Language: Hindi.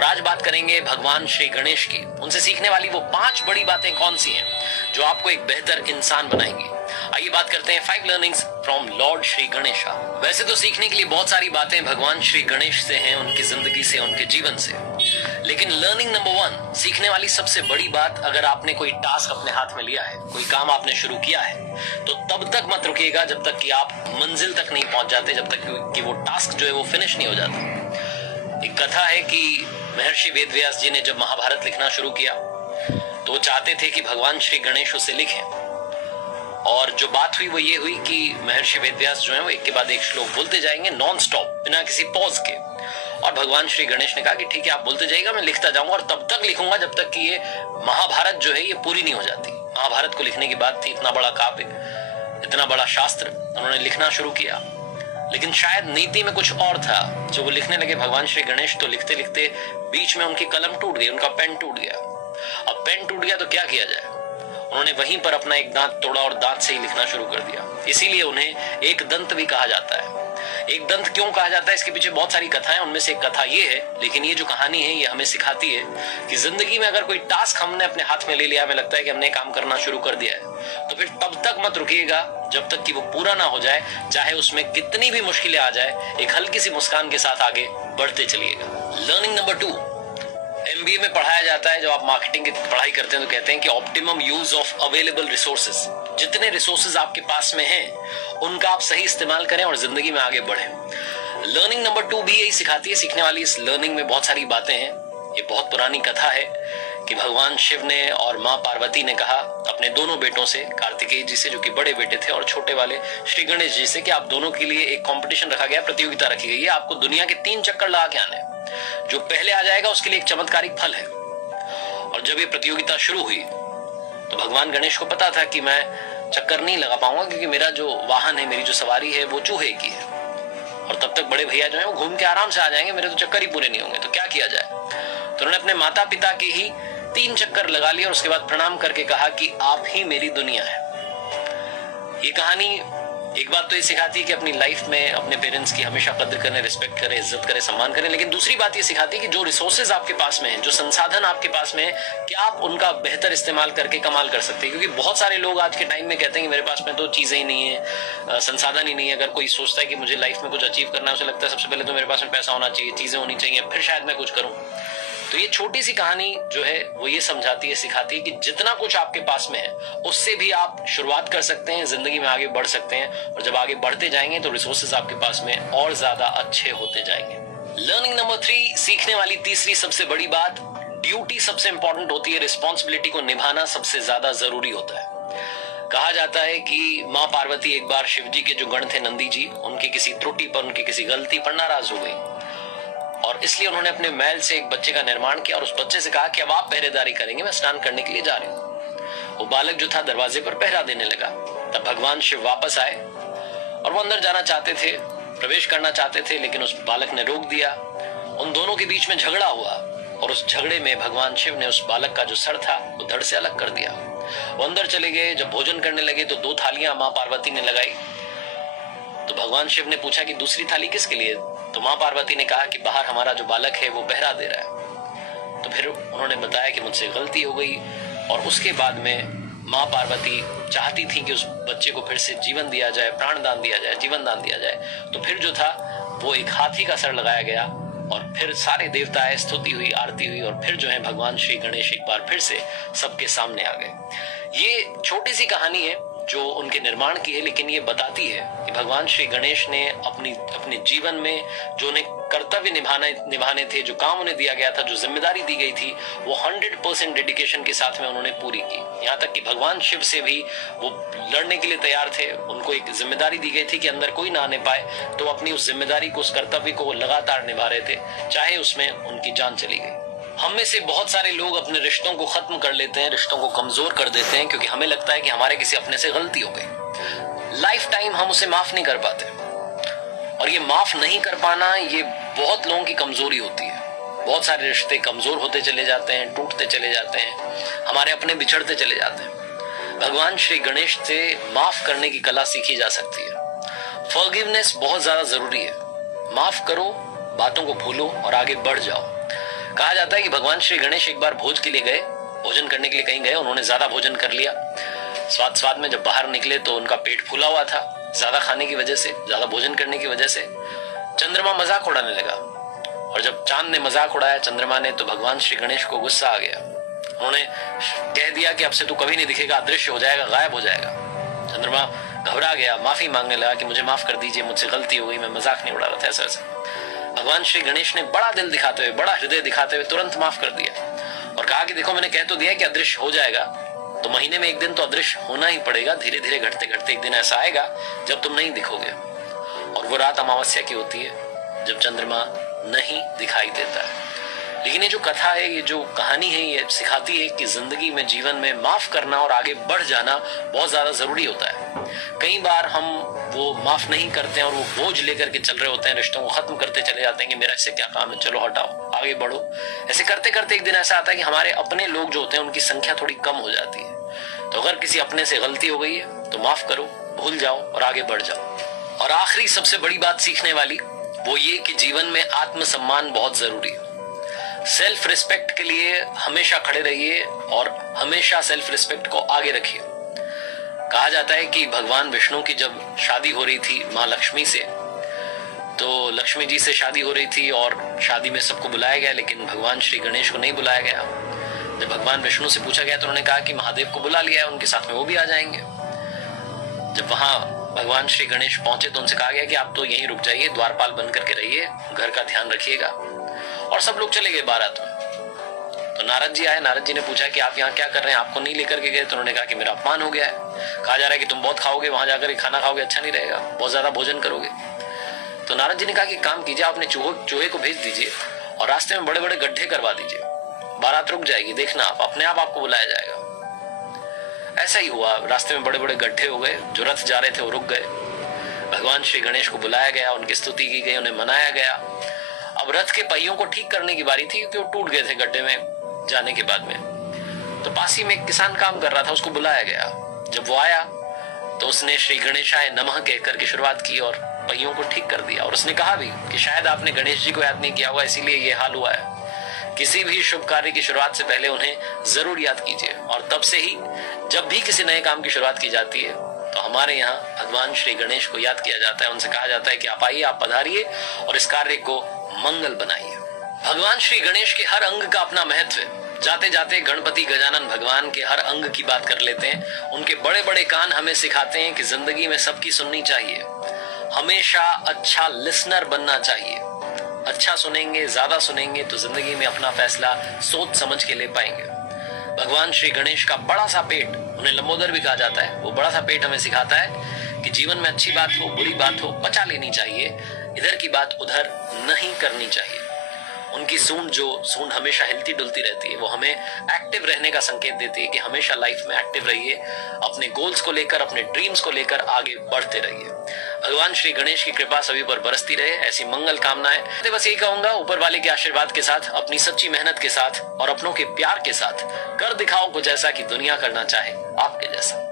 और आज बात करेंगे भगवान श्री गणेश की। उनसे सीखने वाली वो 5 बड़ी बातें कौन सी हैं जो आपको एक बेहतर इंसान बनाएंगी। आइए बात करते हैं 5 learnings from Lord Shri Ganesha. वैसे तो सीखने के लिए बहुत सारी बातें भगवान श्री गणेश से हैं, उनकी जिंदगी से, उनके जीवन से, लेकिन लर्निंग नंबर 1, सीखने वाली सबसे बड़ी बात, अगर आपने कोई टास्क अपने हाथ में लिया है, कोई काम आपने शुरू किया है, तो तब तक मत रुकिएगा जब तक कि आप मंजिल तक नहीं पहुंच जाते, जब तक कि वो टास्क जो है वो फिनिश नहीं हो जाता। एक कथा है कि महर्षि वेदव्यास जी ने जब महाभारत लिखना शुरू किया तो चाहते थे कि भगवान श्री गणेश उसे लिखें, और जो बात हुई वो ये हुई कि महर्षि वेदव्यास जो है वो एक के बाद एक श्लोक बोलते जाएंगे नॉन स्टॉप, बिना किसी पॉज के। और भगवान श्री गणेश ने कहा कि ठीक है, आप बोलते जाइएगा, मैं लिखता जाऊंगा और तब तक लिखूंगा जब तक कि ये महाभारत जो है ये पूरी नहीं हो जाती। महाभारत को लिखने की बात थी, इतना बड़ा काव्य, इतना बड़ा शास्त्र, उन्होंने लिखना शुरू किया, लेकिन शायद नीति में कुछ और था। जो वो लिखने लगे भगवान श्री गणेश, तो लिखते लिखते बीच में उनकी कलम टूट गई, उनका पेन टूट गया। अब पेन टूट गया तो क्या किया जाए, उन्होंने वहीं पर अपना एक दांत तोड़ा और दांत से ही लिखना शुरू कर दिया। इसीलिए उन्हें एक दंत भी कहा जाता है। एक दंत क्यों कहा जाता है, इसके पीछे बहुत सारी कथाएं, उनमें से एक कथा ये है, लेकिन ये जो कहानी है ये हमें सिखाती है कि जिंदगी में अगर कोई टास्क हमने अपने हाथ में ले लिया, हमें लगता है कि हमने काम करना शुरू कर दिया है, तो फिर तब तक मत रुकिएगा जब तक कि वो पूरा ना हो जाए, चाहे उसमें कितनी भी मुश्किलें आ जाए, एक हल्की सी मुस्कान के साथ आगे बढ़ते चलिएगा। लर्निंग नंबर 2, एमबीए में पढ़ाया जाता है, जब आप मार्केटिंग की पढ़ाई करते हैं तो कहते हैं कि optimum use of available resources. जितने रिसोर्सेज आपके पास में हैं उनका आप सही इस्तेमाल करें और जिंदगी में आगे बढ़ें। लर्निंग नंबर 2 भी यही सिखाती है। सीखने वाली इस लर्निंग में बहुत सारी बातें हैं। ये बहुत पुरानी कथा है कि भगवान शिव ने और माँ पार्वती ने कहा अपने दोनों बेटों से, कार्तिकेय जी से जो कि बड़े बेटे थे, और छोटे वाले श्री गणेश जी से, कि आप दोनों के लिए एक कंपटीशन रखा गया, प्रतियोगिता रखी गई है, आपको दुनिया के 3 चक्कर लगा के आने, जो पहले आ जाएगा उसके लिए एक चमत्कारिक फल है। और जब ये प्रतियोगिता शुरू हुई तो भगवान गणेश को पता था कि मैं चक्कर नहीं लगा पाऊंगा, क्योंकि मेरा जो वाहन है, मेरी जो सवारी है वो चूहे की है, और तब तक बड़े भैया जो है वो घूम के आराम से आ जाएंगे, मेरे तो चक्कर ही पूरे नहीं होंगे। तो क्या किया जाए, तो उन्होंने अपने माता पिता के ही 3 चक्कर लगा लिए और उसके बाद प्रणाम करके कहा कि आप ही मेरी दुनिया है। ये कहानी एक बात तो ये सिखाती है कि अपनी लाइफ में अपने पेरेंट्स की हमेशा कद्र करें, रिस्पेक्ट करें, इज्जत करें, सम्मान करें, लेकिन दूसरी बात ये सिखाती है कि जो रिसोर्सेज आपके पास में हैं, जो संसाधन आपके पास में है, क्या आप उनका बेहतर इस्तेमाल करके कमाल कर सकते हैं। क्योंकि बहुत सारे लोग आज के टाइम में कहते हैं कि मेरे पास में तो चीजें ही नहीं है, संसाधन ही नहीं है। अगर कोई सोचता है कि मुझे लाइफ में कुछ अचीव करना है, उसे लगता है सबसे पहले तो मेरे पास में पैसा होना चाहिए, चीजें होनी चाहिए, फिर शायद मैं कुछ करूं। तो ये छोटी सी कहानी जो है वो ये समझाती है, सिखाती है कि जितना कुछ आपके पास में है उससे भी आप शुरुआत कर सकते हैं, जिंदगी में आगे बढ़ सकते हैं, और जब आगे बढ़ते जाएंगे तो रिसोर्सेज आपके पास में और ज्यादा अच्छे होते जाएंगे। लर्निंग नंबर 3, सीखने वाली तीसरी सबसे बड़ी बात, ड्यूटी सबसे इंपॉर्टेंट होती है, रिस्पॉन्सिबिलिटी को निभाना सबसे ज्यादा जरूरी होता है। कहा जाता है कि माँ पार्वती एक बार शिव जी के जो गण थे नंदी जी, उनकी किसी त्रुटि पर, उनकी किसी गलती पर नाराज हो गई, और इसलिए उन्होंने अपने महल से एक बच्चे का निर्माण किया और उस बच्चे से कहा कि अब आप पहरेदारी करेंगे, मैं स्नान करने के लिए जा रही हूँ। वो बालक जो था दरवाजे पर पहरा देने लगा। तब भगवान शिव वापस आए और वो अंदर जाना चाहते थे, प्रवेश करना चाहते थे, लेकिन उस बालक ने रोक दिया। उन दोनों के बीच में झगड़ा हुआ और उस झगड़े में भगवान शिव ने उस बालक का जो सर था वो धड़ से अलग कर दिया। वो अंदर चले गए। जब भोजन करने लगे तो 2 थालियां माँ पार्वती ने लगाई। तो भगवान शिव ने पूछा कि दूसरी थाली किसके लिए, तो माँ पार्वती ने कहा कि बाहर हमारा जो बालक है वो पहरा दे रहा है। तो फिर उन्होंने बताया कि मुझसे गलती हो गई, और उसके बाद में माँ पार्वती चाहती थी कि उस बच्चे को फिर से जीवन दिया जाए, प्राण दान दिया जाए, जीवन दान दिया जाए। तो फिर जो था वो एक हाथी का सर लगाया गया, और फिर सारे देवता आए, स्तुति हुई, आरती हुई, और फिर जो है भगवान श्री गणेश एक बार फिर से सबके सामने आ गए। ये छोटी सी कहानी है जो उनके निर्माण की है, लेकिन ये बताती है कि भगवान श्री गणेश ने अपने जीवन में जो उन्हें कर्तव्य निभाने थे, जो काम उन्हें दिया गया था, जो जिम्मेदारी दी गई थी, वो 100% डेडिकेशन के साथ में उन्होंने पूरी की। यहाँ तक कि भगवान शिव से भी वो लड़ने के लिए तैयार थे। उनको एक जिम्मेदारी दी गई थी कि अंदर कोई ना आने पाए, तो अपनी उस जिम्मेदारी को, उस कर्तव्य को वो लगातार निभा रहे थे, चाहे उसमें उनकी जान चली गई। हम में से बहुत सारे लोग अपने रिश्तों को खत्म कर लेते हैं, रिश्तों को कमजोर कर देते हैं, क्योंकि हमें लगता है कि हमारे किसी अपने से गलती हो गई। लाइफ टाइम हम उसे माफ नहीं कर पाते, और ये माफ नहीं कर पाना ये बहुत लोगों की कमजोरी होती है। बहुत सारे रिश्ते कमजोर होते चले जाते हैं, टूटते चले जाते हैं, हमारे अपने बिछड़ते चले जाते हैं। भगवान श्री गणेश से माफ करने की कला सीखी जा सकती है। फॉरगिवनेस बहुत ज्यादा जरूरी है। माफ करो, बातों को भूलो और आगे बढ़ जाओ। कहा जाता है कि भगवान श्री गणेश एक बार भोज के लिए गए, भोजन करने के लिए कहीं गए, उन्होंने ज्यादा भोजन कर लिया। स्वाद में जब बाहर निकले तो उनका पेट फूला हुआ था, ज्यादा खाने की वजह से, ज्यादा भोजन करने की वजह से। चंद्रमा मजाक उड़ाने लगा, और जब चांद ने मजाक उड़ाया चंद्रमा ने, तो भगवान श्री गणेश को गुस्सा आ गया। उन्होंने कह दिया कि अब से तू कभी नहीं दिखेगा, अदृश्य हो जाएगा, गायब हो जाएगा। चंद्रमा घबरा गया, माफी मांगने लगा कि मुझे माफ कर दीजिए, मुझसे गलती हो गई, मैं मजाक नहीं उड़ा रहा था, ऐसा ऐसा। भगवान श्री गणेश ने बड़ा दिल दिखाते हुए, बड़ा हृदय दिखाते हुए तुरंत माफ कर दिया और कहा कि देखो मैंने कह तो दिया कि अदृश्य हो जाएगा, तो महीने में एक दिन तो अदृश्य होना ही पड़ेगा। धीरे धीरे घटते घटते एक दिन ऐसा आएगा जब तुम नहीं दिखोगे, और वो रात अमावस्या की होती है जब चंद्रमा नहीं दिखाई देता है। लेकिन ये जो कथा है, ये जो कहानी है, ये सिखाती है कि जिंदगी में, जीवन में माफ करना और आगे बढ़ जाना बहुत ज्यादा जरूरी होता है। कई बार हम वो माफ नहीं करते हैं और वो बोझ लेकर के चल रहे होते हैं, रिश्तों को खत्म करते चले जाते हैं कि मेरा इससे क्या काम है, चलो हटाओ, आगे बढ़ो। ऐसे करते करते एक दिन ऐसा आता है कि हमारे अपने लोग जो होते हैं उनकी संख्या थोड़ी कम हो जाती है। तो अगर किसी अपने से गलती हो गई है तो माफ करो, भूल जाओ और आगे बढ़ जाओ। और आखिरी सबसे बड़ी बात सीखने वाली वो ये कि जीवन में आत्मसम्मान बहुत जरूरी है। सेल्फ रिस्पेक्ट के लिए हमेशा खड़े रहिए और हमेशा सेल्फ रिस्पेक्ट को आगे रखिए। कहा जाता है कि भगवान विष्णु की जब शादी हो रही थी माँ लक्ष्मी से, तो लक्ष्मी जी से शादी हो रही थी और शादी में सबको बुलाया गया, लेकिन भगवान श्री गणेश को नहीं बुलाया गया। जब भगवान विष्णु से पूछा गया तो उन्होंने कहा कि महादेव को बुला लिया है, उनके साथ में वो भी आ जाएंगे। जब वहां भगवान श्री गणेश पहुंचे तो उनसे कहा गया कि आप तो यहीं रुक जाइए, द्वारपाल बन करके रहिए, घर का ध्यान रखिएगा। और सब लोग चले गए बारात में। तो नारद जी आए, नारद जी ने पूछा कि आप यहाँ क्या कर रहे हैं, आपको नहीं लेकर के गए। तो उन्होंने कहा कि मेरा अपमान हो गया है, कहा जा रहा है कि तुम बहुत खाओगे, वहां जाकर खाना खाओगे, अच्छा नहीं रहेगा, बहुत ज्यादा भोजन करोगे। तो नारद जी ने कहा कि काम कीजिए, आपने चूहे को भेज दीजिए और रास्ते में बड़े बड़े गड्ढे करवा दीजिए, बारात रुक जाएगी, देखना आप, अपने आप आपको बुलाया जाएगा। ऐसा ही हुआ, रास्ते में बड़े बड़े गड्ढे हो गए, जो रथ जा रहे थे वो रुक गए। भगवान श्री गणेश को बुलाया गया, उनकी स्तुति की गई, उन्हें मनाया गया। अब रथ के पहियों को ठीक करने की बारी थी क्योंकि वो टूट गए थे गड्ढे में जाने के बाद में। तो पास ही में एक किसान काम कर रहा था, उसको बुलाया गया। जब वो आया तो उसने श्री गणेशाय नमः कहकर के शुरुआत की और पहियों को ठीक कर दिया। और उसने कहा भी कि शायद आपने गणेश जी को याद नहीं किया होगा, इसीलिए ये हाल हुआ है। किसी भी शुभ कार्य की शुरुआत से पहले उन्हें जरूर याद कीजिए। और तब से ही जब भी किसी नए काम की शुरुआत की जाती है तो हमारे यहाँ भगवान श्री गणेश को याद किया जाता है। उनसे कहा जाता है कि आप आइए, आप पधारिए और इस कार्य को मंगल बनाइए। भगवान श्री गणेश के हर अंग का अपना महत्व है। जाते जाते गणपति गजानन भगवान के हर अंग की बात कर लेते हैं। उनके बड़े बड़े कान हमें सिखाते हैं कि जिंदगी में सबकी सुननी चाहिए, हमेशा अच्छा लिसनर बनना चाहिए। अच्छा सुनेंगे, ज्यादा सुनेंगे तो जिंदगी में अपना फैसला सोच समझ के ले पाएंगे। भगवान श्री गणेश का बड़ा सा पेट, उन्हें लंबोदर भी कहा जाता है, वो बड़ा सा पेट हमें सिखाता है कि जीवन में अच्छी बात हो, बुरी बात हो, पचा लेनी चाहिए, इधर की बात उधर नहीं करनी चाहिए। उनकी सूंड हमेशा हिलती डुलती रहती है, वो हमें एक्टिव रहने का संकेत देती है कि हमेशा लाइफ में एक्टिव रहिए, अपने गोल्स को लेकर, अपने ड्रीम्स को लेकर आगे बढ़ते रहिए। भगवान श्री गणेश की कृपा सभी पर बरसती रहे, ऐसी मंगल कामनाएं। तो बस यही कहूंगा, ऊपर वाले के आशीर्वाद के साथ, अपनी सच्ची मेहनत के साथ और अपनों के प्यार के साथ कर दिखाओ कुछ ऐसा कि दुनिया करना चाहे आपके जैसा।